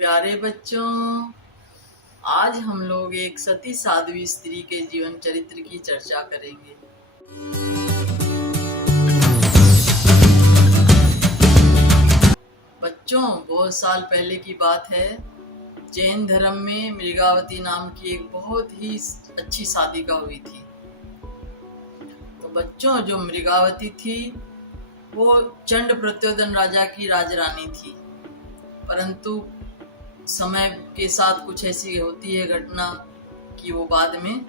प्यारे बच्चों, आज हम लोग एक सती साध्वी स्त्री के जीवन चरित्र की चर्चा करेंगे। बच्चों, बहुत साल पहले की बात है। जैन धर्म में मृगावती नाम की एक बहुत ही अच्छी साधिका हुई थी। तो बच्चों, जो मृगावती थी वो चंड प्रत्योदन राजा की राजरानी थी, परंतु समय के साथ कुछ ऐसी होती है घटना कि वो बाद में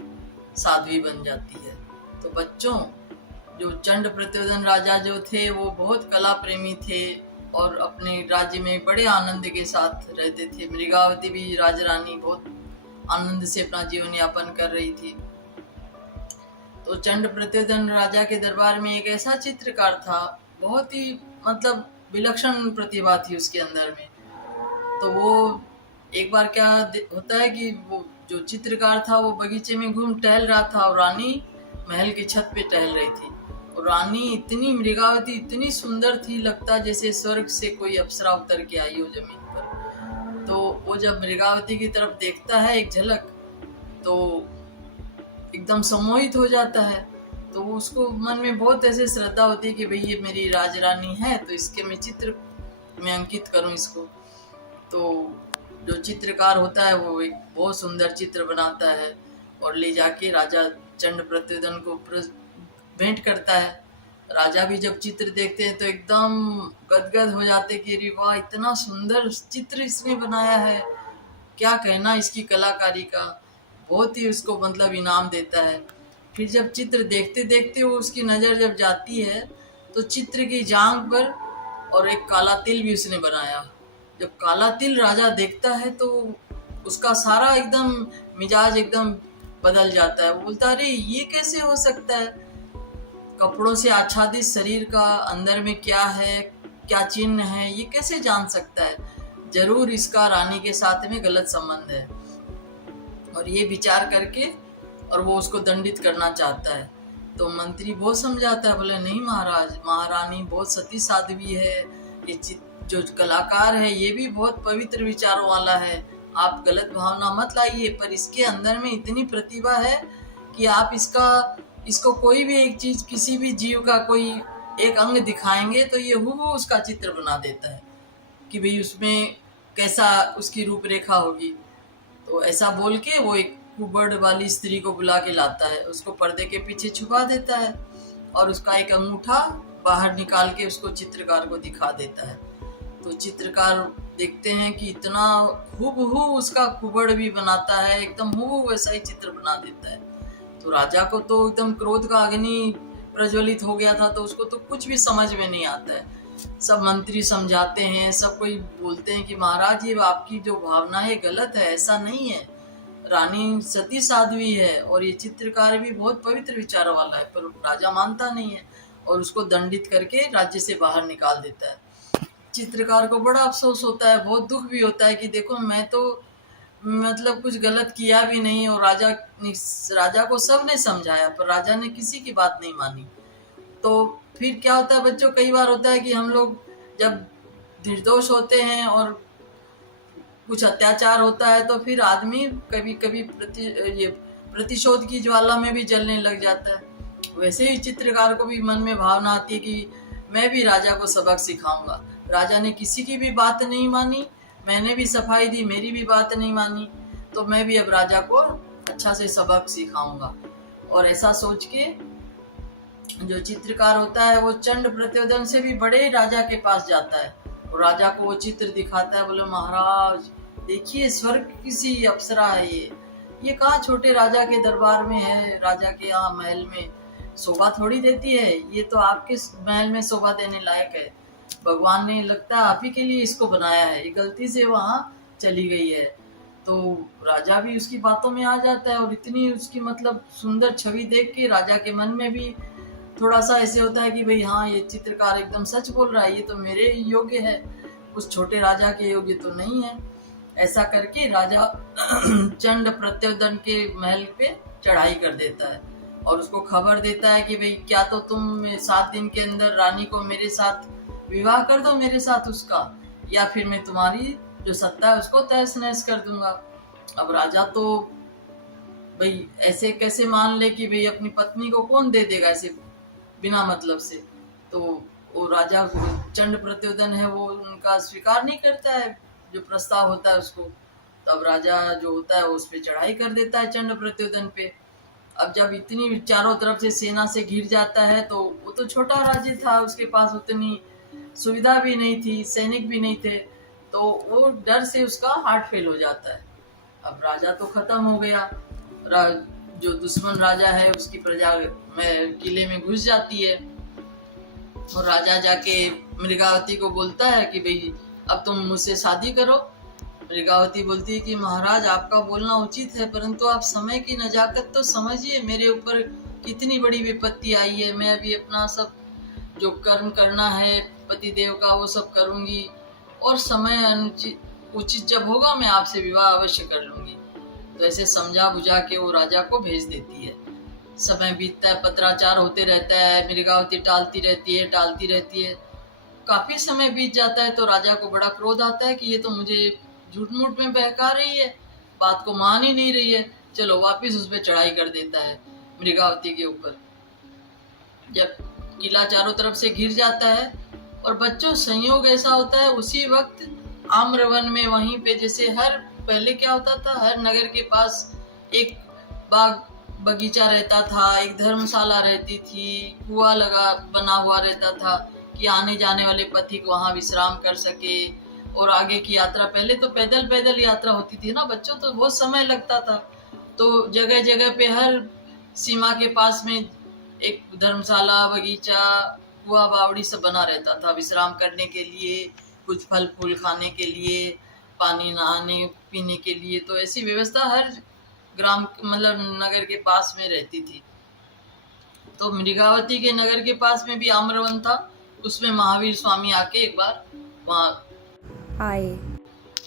साध्वी बन जाती है। तो बच्चों, जो चंड प्रत्योदन राजा जो थे वो बहुत कला प्रेमी थे और अपने राज्य में बड़े आनंद के साथ रहते थे। मृगावती भी राजरानी बहुत आनंद से अपना जीवन यापन कर रही थी। तो चंड प्रत्योदन राजा के दरबार में एक ऐसा चित्रकार था, बहुत ही विलक्षण प्रतिभा थी उसके अंदर में। तो वो एक बार क्या होता है कि वो जो चित्रकार था वो बगीचे में घूम टहल रहा था और रानी महल की छत पे टहल रही थी। और रानी इतनी मृगावती इतनी सुंदर थी, लगता जैसे स्वर्ग से कोई अप्सरा उतर के आई हो जमीन पर। तो वो जब मृगावती की तरफ देखता है एक झलक, तो एकदम सम्मोहित हो जाता है। तो उसको मन में बहुत ऐसे श्रद्धा होती है कि भाई ये मेरी राजरानी है, तो इसके मैं चित्र में अंकित करूं इसको। तो जो चित्रकार होता है वो एक बहुत सुंदर चित्र बनाता है और ले जाके राजा चंड प्रत्योदन को भेंट करता है। राजा भी जब चित्र देखते हैं तो एकदम गदगद हो जाते कि अरे वाह, इतना सुंदर चित्र इसने बनाया है, क्या कहना इसकी कलाकारी का। बहुत ही उसको इनाम देता है। फिर जब चित्र देखते देखते वो उसकी नज़र जब जाती है तो चित्र की जांघ पर और एक काला तिल भी उसने बनाया। जब काला तिल राजा देखता है तो उसका सारा एकदम मिजाज एकदम बदल जाता है। वो बोलता अरे ये कैसे हो सकता है, कपड़ों से आच्छादित शरीर का अंदर में क्या है, क्या चिन्ह है, ये कैसे जान सकता है, जरूर इसका रानी के साथ में गलत संबंध है। और ये विचार करके और वो उसको दंडित करना चाहता है। तो मंत्री बहुत समझाता है, बोले नहीं महाराज, महारानी बहुत सती साध्वी है, ये जो कलाकार है ये भी बहुत पवित्र विचारों वाला है, आप गलत भावना मत लाइए, पर इसके अंदर में इतनी प्रतिभा है कि आप इसको कोई भी एक चीज, किसी भी जीव का कोई एक अंग दिखाएंगे तो ये हूबहू उसका चित्र बना देता है कि भाई उसमें कैसा उसकी रूपरेखा होगी। तो ऐसा बोल के वो एक कुबड़ वाली स्त्री को बुला के लाता है, उसको पर्दे के पीछे छुपा देता है और उसका एक अंगूठा बाहर निकाल के उसको चित्रकार को दिखा देता है। तो चित्रकार देखते हैं कि इतना हूबहू उसका कुबड़ भी बनाता है, एकदम हूबहू वैसा ही चित्र बना देता है। तो राजा को तो एकदम क्रोध का अग्नि प्रज्वलित हो गया था, तो उसको तो कुछ भी समझ में नहीं आता है। सब मंत्री समझाते हैं, सब कोई बोलते हैं कि महाराज ये आपकी जो भावना है गलत है, ऐसा नहीं है, रानी सती साध्वी है और ये चित्रकार भी बहुत पवित्र विचारों वाला है। पर राजा मानता नहीं है और उसको दंडित करके राज्य से बाहर निकाल देता है। चित्रकार को बड़ा अफसोस होता है, बहुत दुख भी होता है कि देखो मैं तो कुछ गलत किया भी नहीं। और राजा को सब ने समझाया पर राजा ने किसी की बात नहीं मानी। तो फिर क्या होता है बच्चों, कई बार होता है कि हम लोग जब निर्दोष होते हैं और कुछ अत्याचार होता है तो फिर आदमी कभी कभी प्रतिशोध की ज्वाला में भी जलने लग जाता है। वैसे ही चित्रकार को भी मन में भावना आती है कि मैं भी राजा को सबक सिखाऊंगा। राजा ने किसी की भी बात नहीं मानी, मैंने भी सफाई दी, मेरी भी बात नहीं मानी, तो मैं भी अब राजा को अच्छा से सबक सिखाऊंगा। और ऐसा सोच के जो चित्रकार होता है वो चंड प्रत्योदन से भी बड़े राजा के पास जाता है और राजा को वो चित्र दिखाता है। बोले महाराज देखिए, स्वर्ग किसी अप्सरा है, ये कहाँ छोटे राजा के दरबार में है, राजा के यहाँ महल में शोभा थोड़ी देती है, ये तो आपके महल में शोभा देने लायक है। भगवान ने लगता है आप ही के लिए इसको बनाया है, ये गलती से वहाँ चली गई है। तो राजा भी उसकी बातों में आ जाता है और इतनी उसकी सुंदर छवि देख के राजा के मन में भी थोड़ा सा ऐसे होता है कि भाई हाँ, ये चित्रकार एकदम सच बोल रहा है, ये तो मेरे योग्य है, उस छोटे राजा के योग्य तो नहीं है। ऐसा करके राजा चंड प्रत्योदन के महल पे चढ़ाई कर देता है और उसको खबर देता है कि भाई क्या तो तुम 7 दिन के अंदर रानी को मेरे साथ विवाह कर दो मेरे साथ उसका, या फिर मैं तुम्हारी जो सत्ता है उसको तहस नहस कर दूंगा। अब राजा तो भाई ऐसे कैसे मान ले कि भाई अपनी पत्नी को कौन दे देगा ऐसे बिना मतलब से। तो वो राजा चंड प्रत्योदन है वो उनका स्वीकार नहीं करता है, जो प्रस्ताव होता है उसको। तब राजा जो होता है वो उस पर चढ़ाई कर देता है चंड प्रत्योदन पे। अब जब इतनी चारों तरफ से सेना से घिर जाता है तो वो तो छोटा राज्य था, उसके पास उतनी सुविधा भी नहीं थी, सैनिक भी नहीं थे, तो वो डर से उसका हार्ट फेल हो जाता है। अब राजा तो खत्म हो गया। जो दुश्मन राजा है उसकी प्रजा में किले में घुस जाती है और राजा जाके मृगावती को बोलता है कि भाई अब तुम मुझसे शादी करो। मृगावती बोलती है कि महाराज आपका बोलना उचित है, परंतु आप समय की नजाकत तो समझिए, मेरे ऊपर कितनी बड़ी विपत्ति आई है। मैं अभी अपना सब जो कर्म करना है पतिदेव का वो सब करूंगी और समय उचित जब होगा मैं आपसे विवाह अवश्य कर लूंगी। तो ऐसे समझा बुझा के वो राजा को भेज देती है। समय बीतता है, पत्राचार होते रहता है, मृगावती टालती रहती है। काफी समय बीत जाता है तो राजा को बड़ा क्रोध आता है कि ये तो मुझे झूठ मूठ में बहका रही है, बात को मान ही नहीं रही है। चलो वापिस उस पर चढ़ाई कर देता है मृगावती के ऊपर। जब किला चारों तरफ से घिर जाता है और बच्चों संयोग ऐसा होता है उसी वक्त आम्रवन में वहीं पे जैसे हर पहले क्या होता था, हर नगर के पास एक बाग बगीचा रहता था, एक धर्मशाला रहती थी, कुआं लगा बना हुआ रहता था कि आने जाने वाले पथिक वहां विश्राम कर सके और आगे की यात्रा। पहले तो पैदल यात्रा होती थी ना बच्चों, तो बहुत समय लगता था। तो जगह जगह पे हर सीमा के पास में एक धर्मशाला, बगीचा, कुआं, बावड़ी सब बना रहता था विश्राम करने के लिए, कुछ फल फूल खाने के लिए, पानी नहाने पीने के लिए। तो ऐसी व्यवस्था हर ग्राम मतलब नगर के पास में रहती थी। तो मृगावती के नगर के पास में भी आम्रवन था, उसमें महावीर स्वामी आके एक बार वहाँ आए।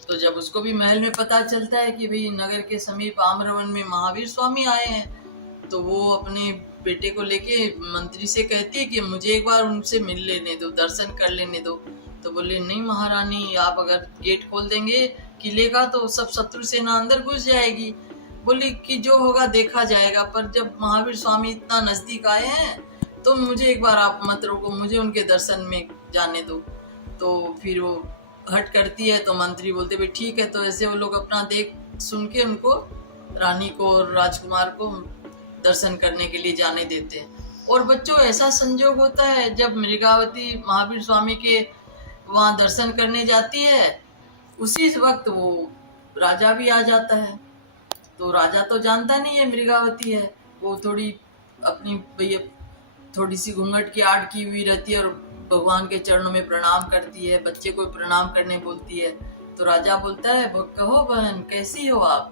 तो जब उसको भी महल में पता चलता है कि भाई नगर के समीप आम्रवन में महावीर स्वामी आए हैं, तो वो अपने बेटे को लेके मंत्री से कहती है कि मुझे एक बार उनसे मिल लेने दो, दर्शन कर लेने दो। तो बोले नहीं महारानी, आप अगर गेट खोल देंगे किले का तो सब शत्रु सेना अंदर घुस जाएगी। बोली कि जो होगा देखा जाएगा, पर जब महावीर स्वामी इतना नजदीक आए हैं तो मुझे एक बार आप मत रोको, मुझे उनके दर्शन में जाने दो। तो फिर वो हट करती है तो मंत्री बोलते भाई ठीक है। तो ऐसे वो लोग अपना देख सुन के उनको, रानी को और राजकुमार को दर्शन करने के लिए जाने देते हैं। और बच्चों ऐसा संजोग होता है जब मृगावती महावीर स्वामी के वहां दर्शन करने जाती है उसी वक्त वो राजा भी आ जाता है। तो राजा तो जानता नहीं है मृगावती है, वो थोड़ी अपनी भैया थोड़ी सी घूंघट की आड़ की हुई रहती है और भगवान के चरणों में प्रणाम करती है, बच्चे को प्रणाम करने बोलती है। तो राजा बोलता है कहो बहन कैसी हो आप।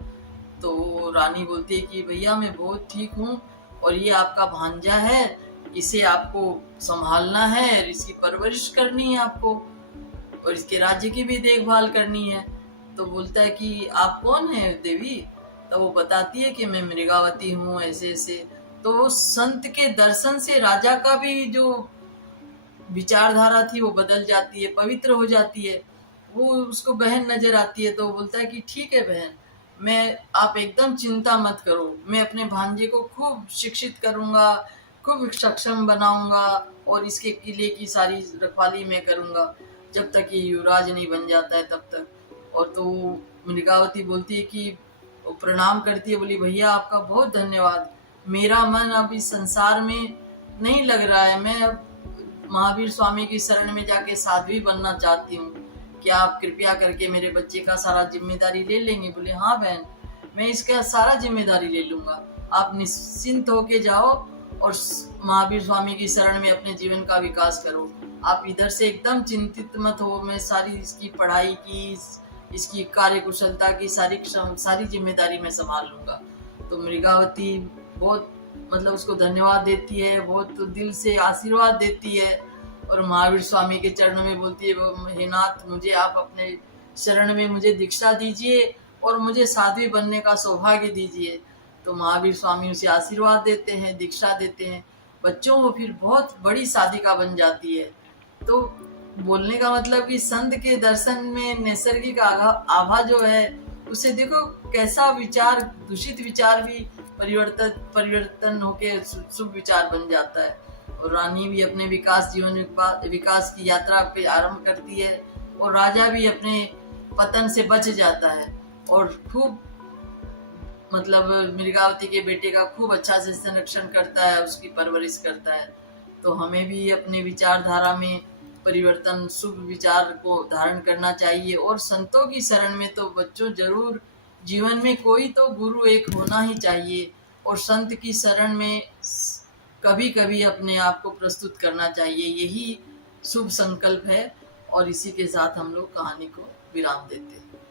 तो रानी बोलती है कि भैया मैं बहुत ठीक हूँ और ये आपका भांजा है, इसे आपको संभालना है, इसकी परवरिश करनी है आपको और इसके राज्य की भी देखभाल करनी है। तो बोलता है कि आप कौन है देवी। तो वो बताती है कि मैं मृगावती हूँ ऐसे ऐसे। तो संत के दर्शन से राजा का भी जो विचारधारा थी वो बदल जाती है, पवित्र हो जाती है, वो उसको बहन नजर आती है। तो वो बोलता है कि ठीक है बहन, मैं आप एकदम चिंता मत करो, मैं अपने भांजे को खूब शिक्षित करूंगा, खूब सक्षम बनाऊंगा और इसके किले की सारी रखवाली मैं करूंगा जब तक ये युवराज नहीं बन जाता है तब तक। और तो मृगावती बोलती है कि वो प्रणाम करती है, बोली भैया आपका बहुत धन्यवाद, मेरा मन अब इस संसार में नहीं लग रहा है, मैं अब महावीर स्वामी की शरण में जाके साध्वी बनना चाहती हूँ, क्या आप कृपया करके मेरे बच्चे का सारा जिम्मेदारी ले लेंगे। बोले हाँ बहन, मैं इसका सारा जिम्मेदारी ले लूंगा, आप निश्चिंत होके जाओ और महावीर स्वामी की शरण में अपने जीवन का विकास करो, आप इधर से एकदम चिंतित मत हो, मैं सारी इसकी पढ़ाई की, इसकी कार्य कुशलता की सारी जिम्मेदारी मैं संभाल लूंगा। तो मृगावती बहुत मतलब उसको धन्यवाद देती है, बहुत दिल से आशीर्वाद देती है और महावीर स्वामी के चरणों में बोलती है हे नाथ, मुझे आप अपने शरण में मुझे दीक्षा दीजिए और मुझे साध्वी बनने का सौभाग्य दीजिए। तो महावीर स्वामी उसे आशीर्वाद देते हैं, दीक्षा देते हैं। बच्चों वो फिर बहुत बड़ी साधिका बन जाती है। तो बोलने का मतलब कि संत के दर्शन में नैसर्गिक आभा जो है, उसे देखो कैसा विचार, दूषित विचार भी परिवर्तन परिवर्तन होके शुभ विचार बन जाता है। और रानी भी अपने विकास की यात्रा पे आरंभ करती है, और राजा भी अपने पतन से बच जाता है, और खूब मतलब मृगावती के बेटे का खूब अच्छा से संरक्षण करता है, उसकी परवरिश करता है। तो हमें भी अपने विचारधारा में परिवर्तन, शुभ विचार को धारण करना चाहिए। और संतों की शरण में तो बच्चों जरूर, जीवन में कोई तो गुरु एक होना ही चाहिए, और संत की शरण में कभी कभी अपने आप को प्रस्तुत करना चाहिए। यही शुभ संकल्प है, और इसी के साथ हम लोग कहानी को विराम देते हैं।